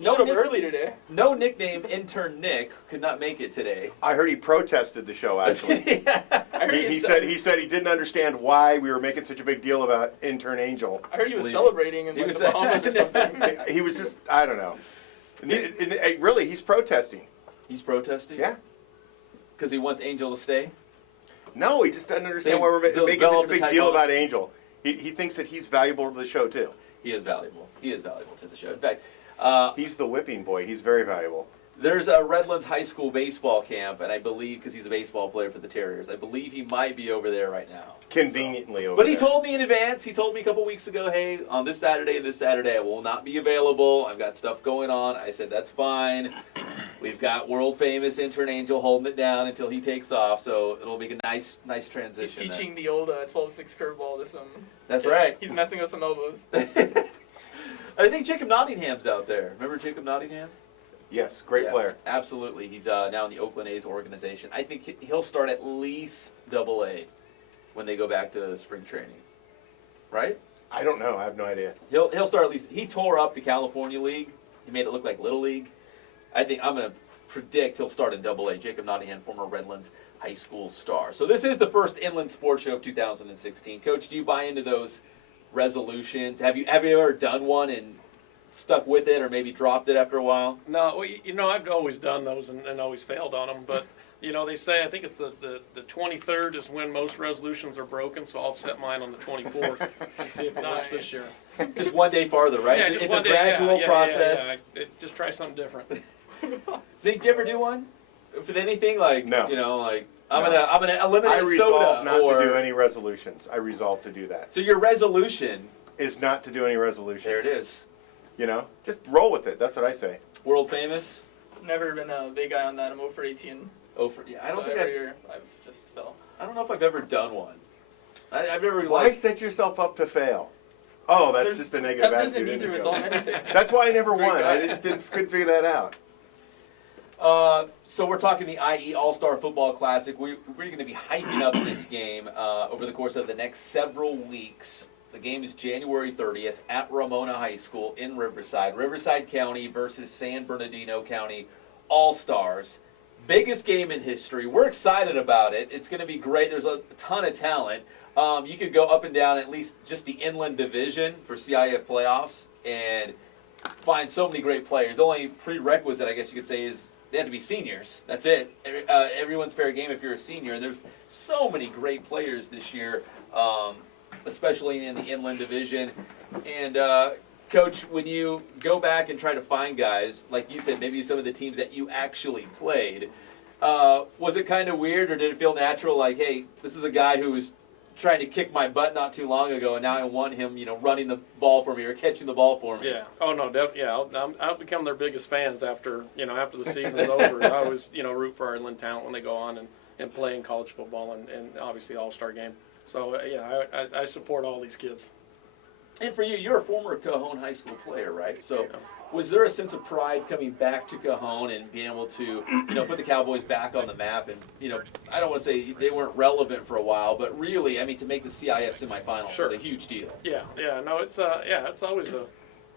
Showed up early today. No nickname intern Nick could not make it today. I heard he protested the show, actually. He said he didn't understand why we were making such a big deal about intern Angel. I heard he was celebrating in the Bahamas or something. He was just, I don't know. Really, he's protesting. He's protesting? Yeah. Because he wants Angel to stay? No, he just doesn't understand why we're making such a big deal about Angel. He thinks that he's valuable to the show, too. He is valuable. He is valuable to the show. In fact, he's the whipping boy. He's very valuable. There's a Redlands High School baseball camp, and I believe, because he's a baseball player for the Terriers, I believe he might be over there right now. Conveniently over But there. he told me in advance, he told me a couple weeks ago, hey, on this Saturday and this Saturday, I will not be available. I've got stuff going on. I said, that's fine. We've got world-famous intern Angel holding it down until he takes off, so it'll be a nice transition. He's teaching the old 12-6 curveball to some... That's right. He's messing with some elbows. I think Jacob Nottingham's out there. Remember Jacob Nottingham? Yes, great player. Absolutely. He's now in the Oakland A's organization. I think he'll start at least AA when they go back to spring training. Right? I don't know. I have no idea. He'll start at least. He tore up the California League. He made it look like Little League. I'm going to predict he'll start in AA. Jacob Nottingham, former Redlands High School star. So this is the first Inland Sports Show of 2016. Coach, do you buy into those resolutions? Have you ever done one and stuck with it, or maybe dropped it after a while? No, I've always done those and always failed on them. But they say, I think it's the 23rd is when most resolutions are broken, so I'll set mine on the 24th and see if it works this year. Just one day farther, right? Yeah, it's a gradual process. Just try something different. Zeke, do you ever do one for anything like no. I'm gonna eliminate soda? I resolve not to do any resolutions. I resolve to do that. So your resolution is not to do any resolutions. There it is. Just roll with it. That's what I say. World famous? Never been a big guy on that. I'm 0-for-18. I don't think every year I've just fell. I don't know if I've ever done one. I've never. Why set yourself up to fail? Oh, that's just a negative that attitude. Doesn't need to resolve anything. That's why I never won. I just couldn't figure that out. So we're talking the IE All-Star Football Classic. We're going to be hyping up this game over the course of the next several weeks. The game is January 30th at Ramona High School in Riverside. Riverside County versus San Bernardino County All-Stars. Biggest game in history. We're excited about it. It's going to be great. There's a ton of talent. You could go up and down at least just the Inland Division for CIF playoffs and find so many great players. The only prerequisite, I guess you could say, is they have to be seniors. That's it. Everyone's fair game if you're a senior. And there's so many great players this year, especially in the Inland Division. And, Coach, when you go back and try to find guys, like you said, maybe some of the teams that you actually played, was it kind of weird, or did it feel natural, like, hey, this is a guy who was trying to kick my butt not too long ago, and now I want him, running the ball for me or catching the ball for me? Yeah. Oh no. I'll become their biggest fans after the season's over. I always root for our Inland talent when they go on and play in college football and obviously All-Star game. So I support all these kids. And for you, you're a former Cajon High School player, right? So Was there a sense of pride coming back to Cajon and being able to, put the Cowboys back on the map? And, I don't want to say they weren't relevant for a while, but really, I mean, to make the CIF semifinals Sure. is a huge deal. Yeah. No, it's always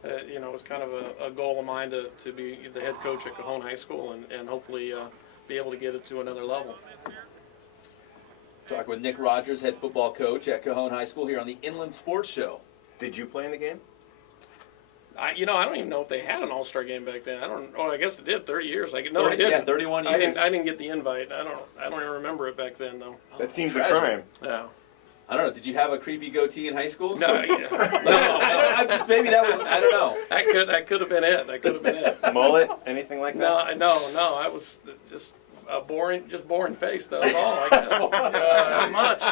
it's kind of a goal of mine to be the head coach at Cajon High School and hopefully be able to get it to another level. Talking with Nick Rogers, head football coach at Cajon High School here on the Inland Sports Show. Did you play in the game? I don't even know if they had an All-Star game back then. I guess it did. 30 years. I didn't. Yeah, 31 years. I didn't get the invite. I don't even remember it back then though. That seems a treasure. crime. Yeah. I don't know. Did you have a creepy goatee in high school? No. I'm just maybe that was. I don't know. That could have been it. Mullet? Anything like that? No. I was just a boring face. That was all. I guess. Not much.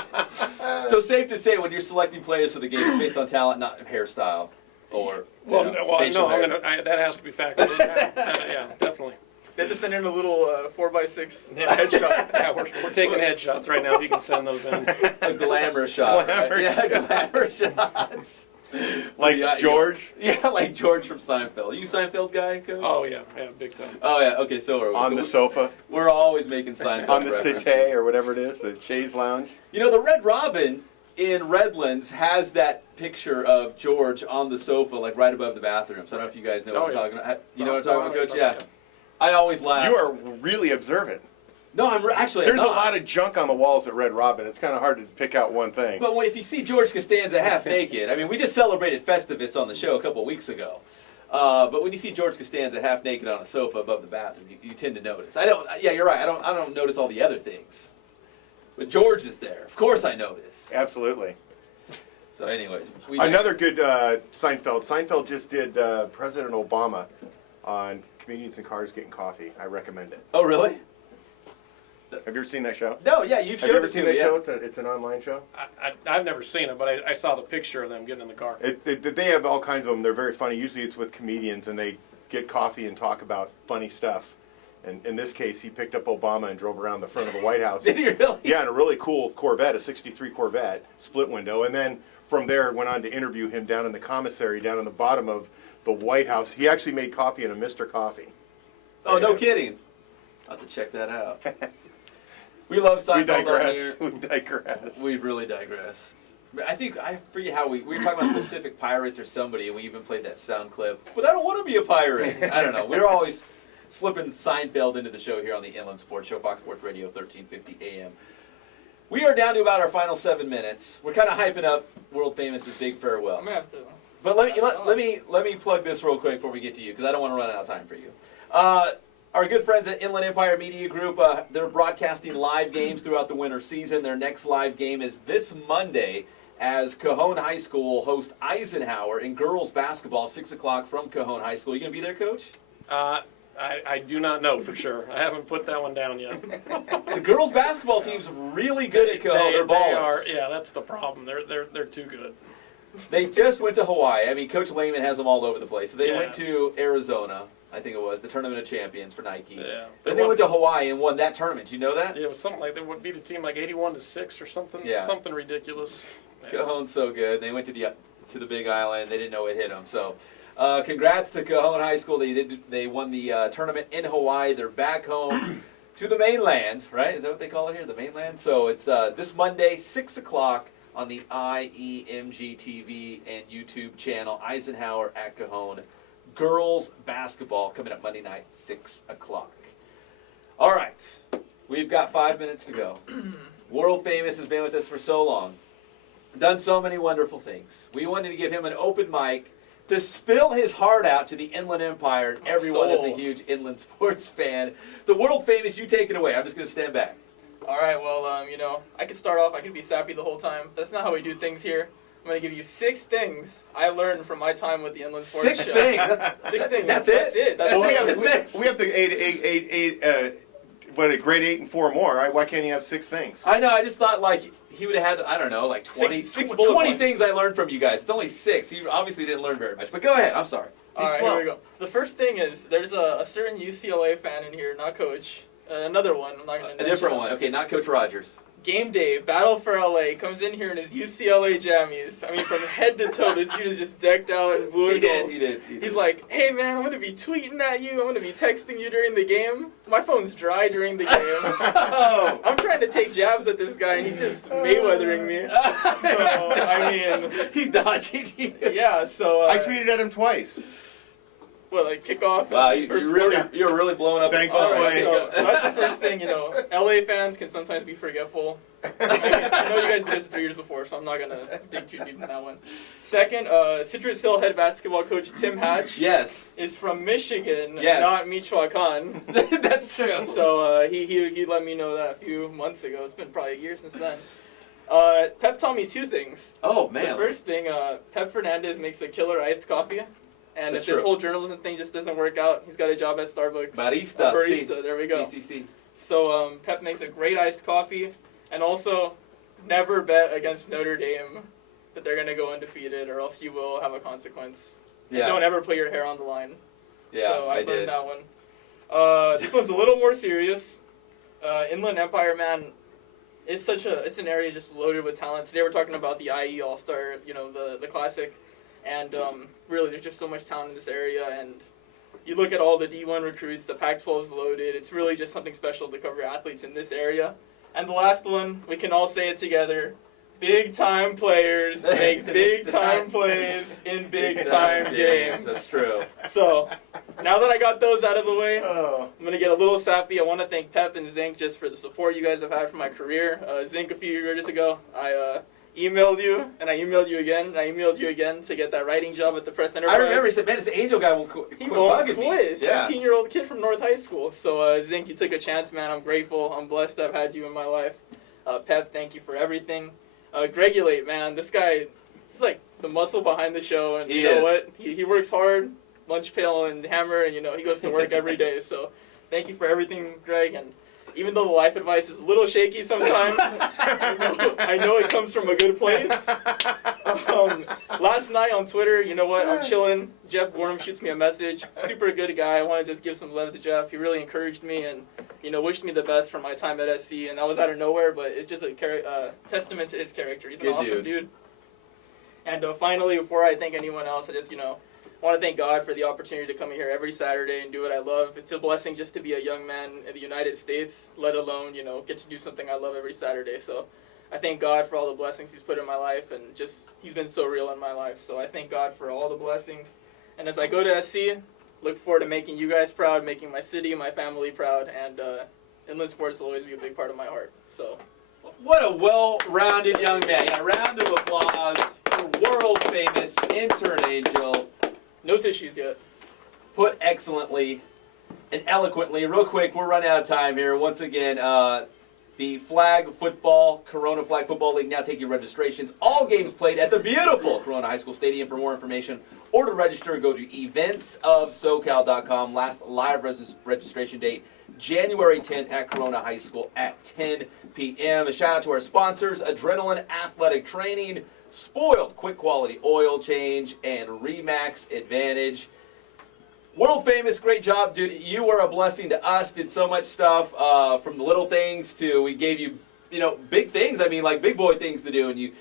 So safe to say, when you're selecting players for the game, it's based on talent, not hairstyle, or facial hair. That has to be factored in. Yeah, definitely. They had to send in a little 4x6 Yeah. headshot. Yeah, we're taking headshots right now. If you can send those in. A glamour shot. Glamour right? Yeah, glamour shots. Like George? Yeah, like George from Seinfeld. Are you a Seinfeld guy, Coach? Oh yeah, big time. Oh yeah. Okay, so are we. On so the sofa? We're always making Seinfeld On the references. settee or whatever it is, the chaise lounge? The Red Robin in Redlands has that picture of George on the sofa, like right above the bathrooms. I don't know if you guys know what I'm talking about. You know what I'm talking about, Coach? Yeah. I always laugh. You are really observant. No, I'm actually. There's I'm a not. lot of junk on the walls at Red Robin. It's kind of hard to pick out one thing. But if you see George Costanza half naked, I mean, we just celebrated Festivus on the show a couple of weeks ago. But when you see George Costanza half naked on a sofa above the bathroom, you tend to notice. I don't. Yeah, you're right. I don't notice all the other things. But George is there. Of course, I notice. Absolutely. So, anyways, Another good Seinfeld. Seinfeld just did President Obama on convenience and cars getting coffee. I recommend it. Oh, really? Have you ever seen that show? No. Yeah, you've Have you showed ever it seen to me. that show? Yeah. It's an online show. I've never seen it, but I saw the picture of them getting in the car. They have all kinds of them. They're very funny. Usually it's with comedians, and they get coffee and talk about funny stuff. And in this case, he picked up Obama and drove around the front of the White House. Did he really? Yeah, in a really cool Corvette, a '63 Corvette, split window. And then from there, went on to interview him down in the commissary, down in the bottom of the White House. He actually made coffee in a Mr. Coffee. Oh, no kidding. I'll have to check that out. We love Seinfeld on here. We digress. We've really digressed. I forget how we were talking about Pacific Pirates or somebody, and we even played that sound clip. But I don't want to be a pirate. I don't know. We're always slipping Seinfeld into the show here on the Inland Sports Show, Fox Sports Radio, 1350 AM. We are down to about our final 7 minutes. We're kind of hyping up world famous' big farewell. I'm gonna have to. But let me plug this real quick before we get to you, because I don't want to run out of time for you. Our good friends at Inland Empire Media Group, they're broadcasting live games throughout the winter season. Their next live game is this Monday as Cajon High School hosts Eisenhower in girls basketball, 6 o'clock from Cajon High School. You going to be there, Coach? I do not know for sure. I haven't put that one down yet. The girls basketball team's really good at Cajon. They're ballers. Yeah, that's the problem. They're too good. They just went to Hawaii. I mean, Coach Lehman has them all over the place. So they Yeah. went to Arizona, I think it was, the Tournament of Champions for Nike. Yeah. Then they went to Hawaii and won that tournament. Do you know that? Yeah, it was something like they would beat a team like 81-6 or something. Yeah. Something ridiculous. Yeah. Cajon's so good. They went to the Big Island. They didn't know it hit them. So, congrats to Cajon High School. They won the tournament in Hawaii. They're back home to the mainland, right? Is that what they call it here, the mainland? So it's this Monday, 6 o'clock on the IEMG TV and YouTube channel. Eisenhower at Cajon. Girls basketball coming up Monday night, 6 o'clock. All right, we've got 5 minutes to go. World Famous has been with us for so long, done so many wonderful things. We wanted to give him an open mic to spill his heart out to the Inland Empire and everyone that's a huge Inland sports fan. So World Famous, you take it away. I'm just going to stand back. All right, well, I could start off, I could be sappy the whole time. That's not how we do things here. I'm going to give you 6 things I learned from my time with the Inland Sports Show. 6 things? 6 things. That's it? That's Well, it. we have the grade 8 and 4 more. Right? Why can't you have 6 things? I know, I just thought like he would have had, I don't know, like 20, Six bullet 20 points. things I learned from you guys. It's only 6. You obviously didn't learn very much. But go ahead, I'm sorry. All right, slow. here we go. The first thing is there's a certain UCLA fan in here, not Coach. Another one. I'm not going to A different one. Okay, not Coach Rogers. game day, battle for LA, comes in here in his UCLA jammies. I mean, from head to toe, this dude is just decked out in blue and gold. He did. He's like, hey man, I'm going to be tweeting at you. I'm going to be texting you during the game. My phone's dry during the game. I'm trying to take jabs at this guy, and he's just Mayweathering me. So, I mean... He's dodging you. Yeah, so... I tweeted at him twice. What, like kickoff? Wow, you're really blowing up. Thanks his for phone. playing. So that's the first thing, LA fans can sometimes be forgetful. I know you guys did this 3 years before, so I'm not going to dig too deep in that one. Second, Citrus Hill head basketball coach Tim Hatch Yes. is from Michigan, Yes. not Michoacan. That's true. So he let me know that a few months ago. It's been probably a year since then. Pep taught me 2 things. Oh, The man. first thing, Pep Fernandez makes a killer iced coffee. And That's if this true. whole journalism thing just doesn't work out, he's got a job at Starbucks. Barista. Barista, there we go. CCC. So Pep makes a great iced coffee, and also never bet against Notre Dame that they're going to go undefeated, or else you will have a consequence. And Yeah. don't ever put your hair on the line. Yeah, So I I learned did. that one. This one's a little more serious. Inland Empire, man, it's an area just loaded with talent. Today we're talking about the IE All-Star, the classic. And really, there's just so much talent in this area. And you look at all the D1 recruits, the Pac-12 is loaded. It's really just something special to cover athletes in this area. And the last one, we can all say it together. Big-time players make big-time plays in big-time games. That's true. So, now that I got those out of the way, Oh. I'm going to get a little sappy. I want to thank Pep and Zink just for the support you guys have had for my career. Zink, a few years ago, I emailed you, and I emailed you again, and I emailed you again to get that writing job at the Press Enterprise. I remember he said, man, this Angel guy won't quit He won't bugging quit. me. Yeah. 17-year-old kid from North High School. So, Zink, you took a chance, man. I'm grateful. I'm blessed to have had you in my life. Pep, thank you for everything. Gregulate, man. This guy, he's like the muscle behind the show. And He you know is. what? He works hard, lunch pail and hammer, and, he goes to work every day. So, thank you for everything, Greg. And even though the life advice is a little shaky sometimes, I know it comes from a good place. Last night on Twitter, you know what? I'm chilling. Jeff Gorham shoots me a message. Super good guy. I want to just give some love to Jeff. He really encouraged me and, wished me the best for my time at SC. And that was out of nowhere, but it's just a testament to his character. He's an awesome dude. And finally, before I thank anyone else, I just, want to thank God for the opportunity to come here every Saturday and do what I love. It's a blessing just to be a young man in the United States, let alone, get to do something I love every Saturday. So I thank God for all the blessings he's put in my life, and just he's been so real in my life. So I thank God for all the blessings. And as I go to SC, look forward to making you guys proud, making my city, my family proud, and inland sports will always be a big part of my heart. So What a well-rounded young man. Yeah, round of applause for world-famous intern Angel. no tissues yet. Put excellently and eloquently. Real quick, we're running out of time here. Once again, the Corona Flag Football League now taking registrations. All games played at the beautiful Corona High School Stadium. For more information or to register, go to eventsofsocal.com. Last live registration date, January 10th at Corona High School at 10 p.m. A shout out to our sponsors, Adrenaline Athletic Training, Spoiled Quick Quality Oil Change, and Remax Advantage. World famous, great job, dude. You were a blessing to us. Did so much stuff, from the little things to we gave you, big things. I mean, like big boy things to do, and you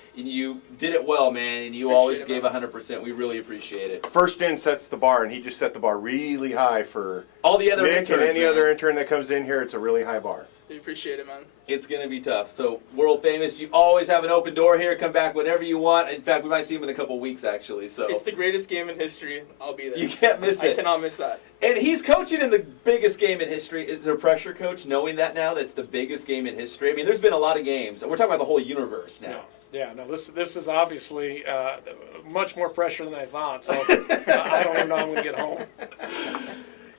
did it well, man. And you always gave 100%. We really appreciate it. First in sets the bar, and he just set the bar really high for All the other Nick interns, and any man. other intern that comes in here. It's a really high bar. We appreciate it, man. It's going to be tough. So, world famous, you always have an open door here. Come back whenever you want. In fact, we might see him in a couple weeks, actually. So It's the greatest game in history. I'll be there. you can't miss I it. cannot miss that. And he's coaching in the biggest game in history. Is there pressure, Coach, knowing that now that's the biggest game in history? I mean, there's been a lot of games. We're talking about the whole universe now. No, this is obviously much more pressure than I thought. So I don't even know how I'm going to get home.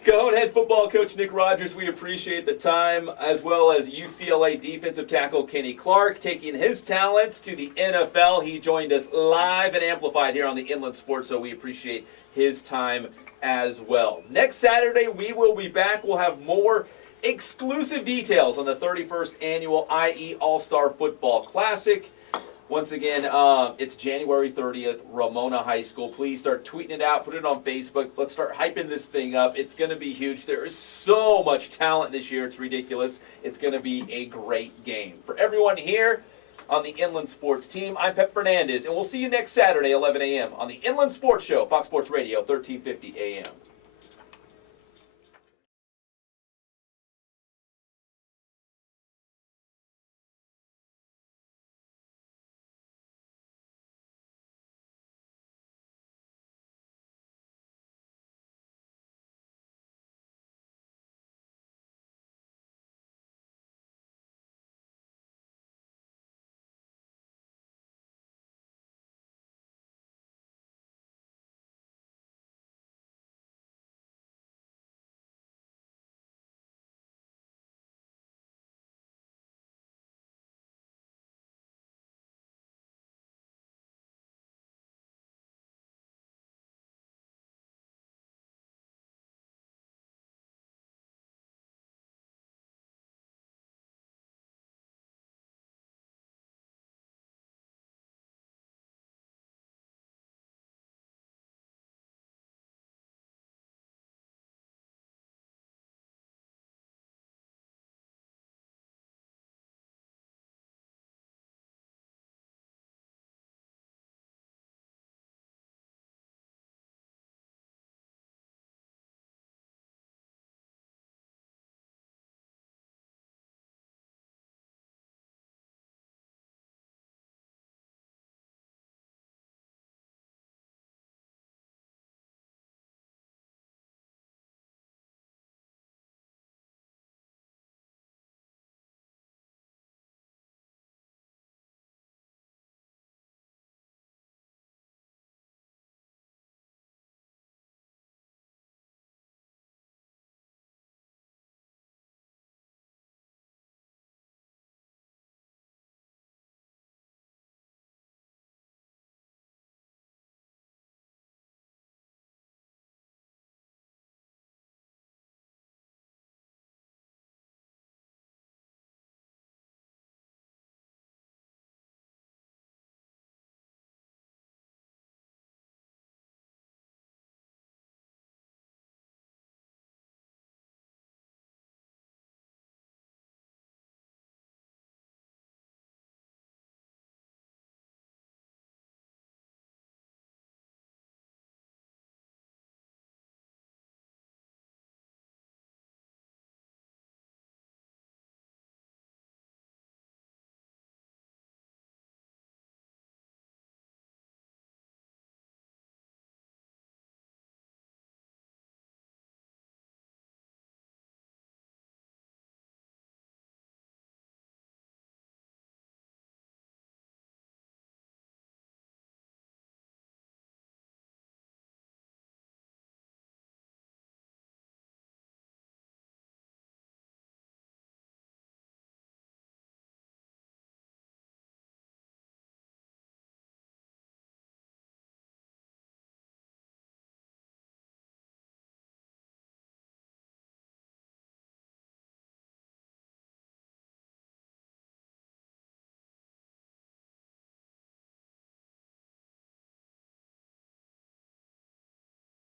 Cajon head football coach Nick Rogers, we appreciate the time, as well as UCLA defensive tackle Kenny Clark taking his talents to the NFL. He joined us live and amplified here on the Inland Sports, so we appreciate his time as well. Next Saturday, we will be back. We'll have more exclusive details on the 31st annual IE All-Star Football Classic. Once again, it's January 30th, Ramona High School. Please start tweeting it out, put it on Facebook. Let's start hyping this thing up. It's going to be huge. There is so much talent this year. It's ridiculous. It's going to be a great game. For everyone here on the Inland Sports team, I'm Pep Fernandez, and we'll see you next Saturday, 11 a.m. on the Inland Sports Show, Fox Sports Radio, 1350 a.m.